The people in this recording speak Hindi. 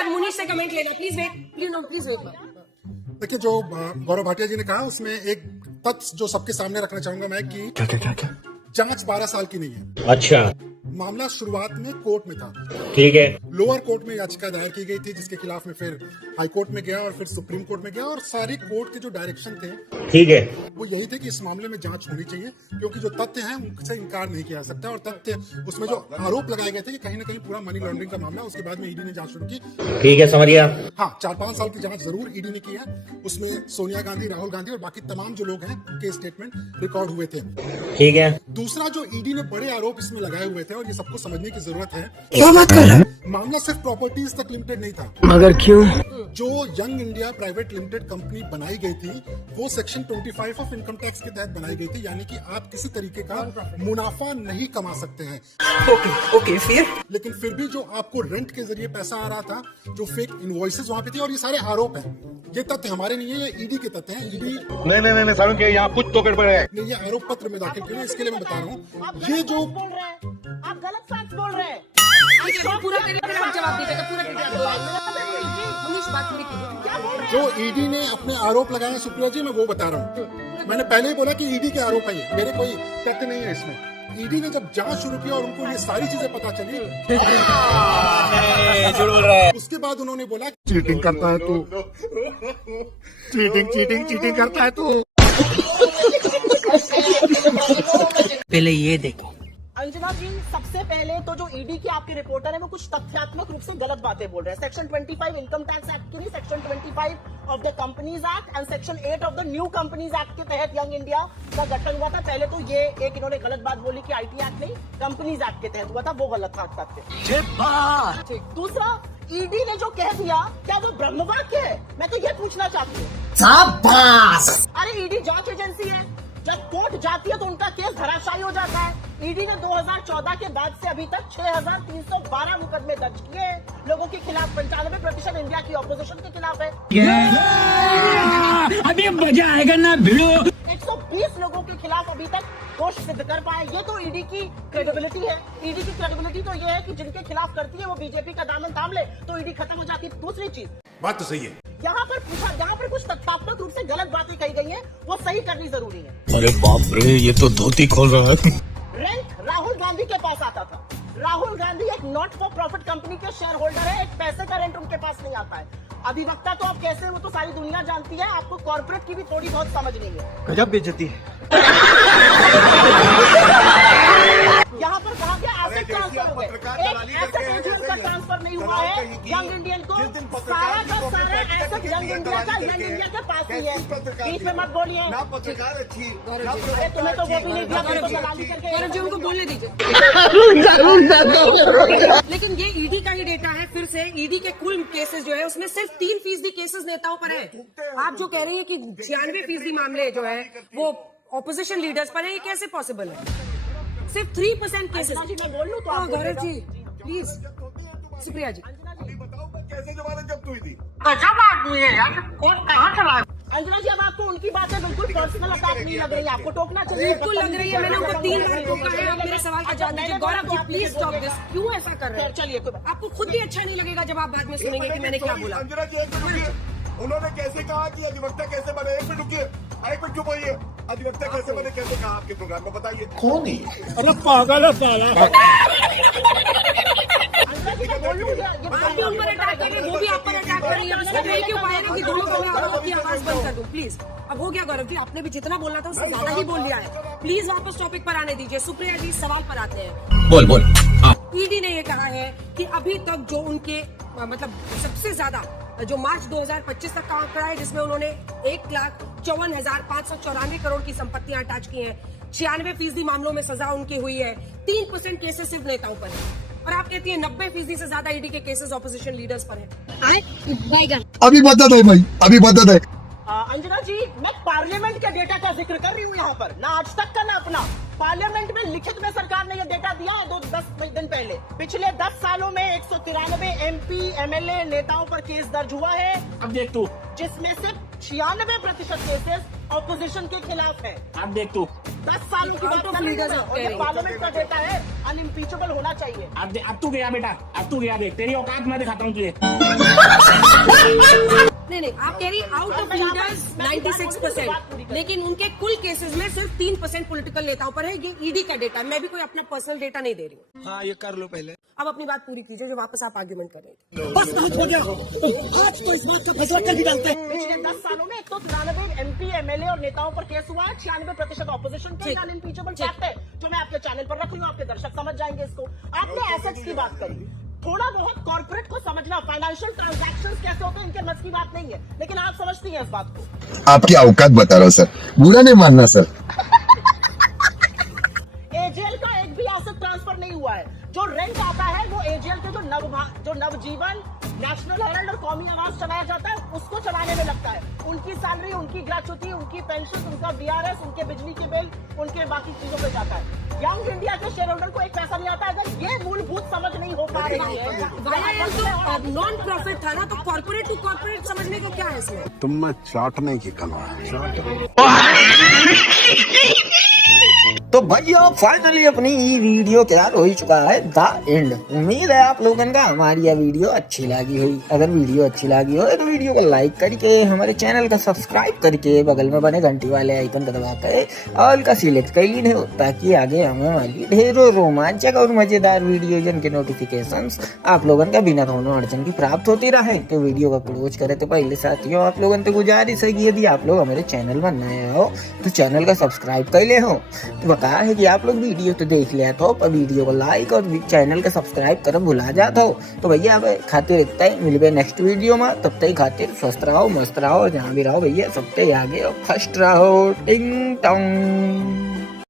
बाद मुनीश से कमेंट लेना। Please wait, please wait. देखिए, जो गौरव भाटिया जी ने कहा उसमें एक तथ्य जो सबके सामने रखना चाहूंगा मैं कि क्या जांच 12 साल की नहीं है। अच्छा, मामला शुरुआत में कोर्ट में था। ठीक है। लोअर कोर्ट में याचिका दायर की गई थी, जिसके खिलाफ में फिर हाई कोर्ट में गया और फिर सुप्रीम कोर्ट में गया, और सारी कोर्ट के जो डायरेक्शन थे ठीक है। वो यही थे कि इस मामले में जांच होनी चाहिए, क्योंकि जो तथ्य हैं उनसे इनकार नहीं किया जा सकता। और तथ्य उसमें जो आरोप लगाए गए थे कि कहीं ना कहीं पूरा मनी लॉन्ड्रिंग का मामला, उसके बाद में ईडी ने जांच शुरू की। ठीक है, समझ गया। हाँ, 4-5 साल की जांच जरूर ईडी ने की है। उसमें सोनिया गांधी, राहुल गांधी और बाकी तमाम जो लोग हैं उनके स्टेटमेंट रिकॉर्ड हुए थे। ठीक है। दूसरा, जो ईडी ने बड़े आरोप इसमें लगाए हुए थे, और ये सबको समझने की जरूरत है, क्या बात कर रहा है? मामला सिर्फ प्रॉपर्टीज तक लिमिटेड नहीं था। मगर क्यों? जो young India private limited company बनाई गई थी, वो सेक्शन 25 ऑफ इनकम टैक्स के तहत बनाई गई थी, यानी कि आप किसी तरीके का मुनाफा नहीं कमा सकते हैं। ओके फिर? लेकिन फिर भी जो आपको रेंट के जरिए पैसा आ रहा था, जो फेक इनवॉइसेस वहां पे थी, और ये सारे आरोप हैं। ये तथ्य हमारे नहीं है, ये ईडी के तथ्य हैं। ईडी नहीं सारुण के यहाँ कुछ तो गड़बड़ है। ने ये आरोप पत्र में दाखिल किया, इसके लिए मैं बता रहा हूँ। ये जो आप गलत फैक्ट बोल रहे हैं। पूरा जवाब दीजिएगा, पूरा मुनीश बात पूरी कीजिए। क्या बोल रहे हैं? जो ईडी ने अपने आरोप लगाए हैं सुप्रिया जी, मैं वो बता रहा हूँ। मैंने पहले ही बोला कि ईडी के आरोप है, ये मेरे कोई तथ्य नहीं है इसमें। ईडी ने जब जांच शुरू किया और उनको ये सारी चीजें पता चली, उसके बाद उन्होंने बोला चीटिंग करता है तू, चीटिंग करता है तू। पहले ये देखो अंजना जी, सबसे पहले तो जो ईडी के आपके रिपोर्टर है वो कुछ तथ्यात्मक रूप से गलत बातें बोल रहे हैं। सेक्शन 25 इनकम टैक्स एक्ट की नहीं, section 25 of the companies act and section 8 of the new companies act के तहत यंग इंडिया का गठन हुआ था। पहले तो ये एक इन्होंने गलत बात बोली कि आईटी एक्ट नहीं, कंपनीज एक्ट के तहत हुआ था, वो गलत था तथ्य। दूसरा, ईडी ने जो कह दिया, क्या वो ब्रह्मवाक्य है? मैं तो ये पूछना चाहती हूँ। अरे ईडी जांच एजेंसी है, जब कोर्ट जाती है तो उनका केस धराशायी हो जाता है। ईडी ने 2014 के बाद से अभी तक 6,312 मुकदमे दर्ज किए लोगों के खिलाफ। 95% इंडिया की ऑपोजिशन के खिलाफ है। अभी मजा आएगा ना भिड़ो। 120 लोगों के खिलाफ अभी तक दोष सिद्ध कर पाए। ये तो ईडी की क्रेडिबिलिटी है। ईडी की क्रेडिबिलिटी तो ये है कि जिनके खिलाफ करती है वो बीजेपी का दामन थाम ले तो ईडी खत्म हो जाती है। दूसरी चीज, बात तो सही है। यहाँ पर कुछ तथ्यात्मक रूप से गलत बातें कही गई हैं, वो सही करनी जरूरी है। अरे बाप रे, ये तो धोती खोल रहा है। रेंट राहुल गांधी के पास आता था। राहुल गांधी एक नॉट फॉर प्रॉफिट कंपनी के शेयर होल्डर है, एक पैसे का रेंट उनके पास नहीं आता है। अधिवक्ता तो आप कैसे, वो तो सारी दुनिया जानती है, आपको कॉर्पोरेट की भी थोड़ी बहुत समझ नहीं है। गजब बेइज्जती है। यहाँ पर कहा गया एसेट ट्रांसफर हो गए, एक एसेट एजेंट का ट्रांसफर नहीं हुआ है यंग इंडियन को। सारा का सारा एसेट यंग इंडिया के पास ही है। बीच में मत बोलिए। अरे तुम्हें तो वो भी नहीं दिया, तुम तो दलाली करके उनको बोलने दीजिए। लेकिन ये ईडी का ही डेटा है। फिर से ईडी के कुल केसेस जो है उसमें सिर्फ 3% केसेस नेताओं पर है। आप जो कह रही है कि 96% मामले जो है वो ऑपोजिशन लीडर्स पर है, ये कैसे पॉसिबल है? सिर्फ 3% केसेस। मैं बोल लूं तो आप गौरव जी प्लीज। सुप्रिया जी, कैसे जमानत जब्त हुई थी? गजब आदमी है यार, कौन कहाँ चला? अंजना जी, अब आपको उनकी बातें बिल्कुल पर्सनल अटैक नहीं लग रही है, आपको टोकना चाहिए। बिल्कुल लग रही है, मैंने उनको 3 बार टोका है। आप मेरे सवाल का जवाब दीजिए। Gaurav ji please stop this. क्यों ऐसा कर रहे हैं? चलिए, आपको खुद भी अच्छा नहीं लगेगा जब आप बाद में सुनेंगे कि मैंने क्या बोला। अंजना जी, एक मिनट रुकिए। उन्होंने कैसे कहा कि अधिवक्ता कैसे बने? एक मिनट रुकिए, एक मिनट चुप होइए। अधिवक्ता कैसे बने, कैसे कहा आपके प्रोग्राम में, बताइए। कौन है? अरे पागल है साला। आप भी उन पर अटैक कर रहे हैं, वो भी आप पर अटैक कर रही है। उसमें एक ही उपाय है ना कि दोनों को की आवाज बंद कर दूं प्लीज। अब हो गया गौरव जी, आपने भी जितना बोलना था उससे ज्यादा ही बोल लिया है। प्लीज वापस टॉपिक पर आने दीजिए। सुप्रिया जी, सवाल पर आते हैं। बोल। ईडी ने ये कहा है कि अभी तक जो उनके मतलब सबसे ज्यादा जो मार्च 2025 तक का आंकड़ा है, जिसमें उन्होंने 1,54,594 करोड़ की संपत्तियां अटैच की हैं। 96% मामलों में सजा उनकी हुई है। 3% केसेस सिर्फ नेताओं पर है, और आप कहती है 90% से ज्यादा ईडी के केसेस ऑपोजिशन लीडर्स पर है। अभी मदद है भाई, अभी मदद है। अंजना जी, मैं पार्लियामेंट के डेटा का जिक्र कर रही हूँ यहाँ पर, ना आज तक का ना अपना। पार्लियामेंट में लिखित में सरकार ने ये डेटा दिया है 10 दिन पहले। पिछले 10 सालों में 193 MP MLA नेताओं पर केस दर्ज हुआ है। अब देख तू, जिसमें से 96% केसेस ऑपोजिशन के खिलाफ है। अब देख तू। 10 सालों की बात Out of कर रही leaders हूं आप और कह ये रही हैं। पार्लियामेंट का डेटा है, अनइम्पीचेबल होना चाहिए। अब तू गया बेटा, अब तू गया, देख तेरी औकात मैं दिखाता हूँ तुझे। नहीं, आप कह रही आउट ऑफ लीडर्स 96%, लेकिन उनके कुल केसेस में सिर्फ 3% पॉलिटिकल नेताओं पर है। ये ईडी का डेटा, मैं भी कोई अपना पर्सनल डेटा नहीं दे रही हूँ। हाँ ये कर लो पहले। अब अपनी बात पूरी कीजिए, जो वापस आप आर्ग्यूमेंट कर रहे थे। पिछले 10 सालों में 193 MP, MLA और नेताओं पर केस हुआ है, 96% ऑपोजिशन पे, ठीक। अनइम्पीचेबल ठीक। फैक्ट है, जो मैं आपके चैनल पर रख रही हूँ, आपके दर्शक समझ जाएंगे इसको। आपने एसेट्स की बात करी, थोड़ा बहुत कॉर्पोरेट को समझना, फाइनेंशियल ट्रांजैक्शंस कैसे होते हैं इनके मस की बात नहीं है, लेकिन आप समझती हैं इस बात को। आपकी औकात बता रहा हूँ सर, बुरा नहीं मानना सर। एजेएल का एक भी एसेट ट्रांसफर नहीं हुआ है। जो रेंट आता है वो एजेएल के जो नवजीवन, नेशनल हेराल्ड और कौमी आवाज चलाया जाता है उसको चलाने में लगता है। उनकी सैलरी, उनकी ग्रेच्युटी, उनकी पेंशन, उनका बीआरएस, उनके बिजली के बिल, उनके बाकी चीजों पे जाता है। यंग इंडिया के शेयर होल्डर को एक पैसा नहीं आता। अगर ये मूलभूत समझ नहीं हो पा रही है, नॉन प्रॉफिट था ना, तो कॉर्पोरेट टू कॉर्पोरेट समझने को क्या है इसमें? तुम में चाटने की कला है। तो भैया फाइनली अपनी वीडियो तैयार हो ही चुका है, द एंड। उम्मीद है आप लोगों का हमारी यह वीडियो अच्छी लगी हुई। अगर वीडियो अच्छी लगी हो तो वीडियो को लाइक करके, हमारे चैनल का सब्सक्राइब करके, बगल में बने घंटी वाले आइकन को दबाकर ऑल का सिलेक्ट कर लीजिए, ताकि आगे हमें वाली ढेरों रोमांचक और मजेदार वीडियो जिनके नोटिफिकेशंस आप लोगों का बिना कोनो अड़चन की प्राप्त होती रहे। तो वीडियो का क्लोज करे तो पहले साथियों आप लोगों से गुजारिश है कि यदि आप लोग हमारे चैनल में नए हो तो चैनल का सब्सक्राइब कर ले हो। तो बता है कि आप लोग वीडियो तो देख लिया तो पर वीडियो को लाइक और चैनल का सब्सक्राइब कर भुला जाता हो। तो भैया अब खातिर इतना ही, मिलवे नेक्स्ट वीडियो में। तब तक खातिर स्वस्थ रहो, मस्त रहो, जहाँ भी रहो भैया सबसे आगे और फर्स्ट रहो। टिंग टोंग।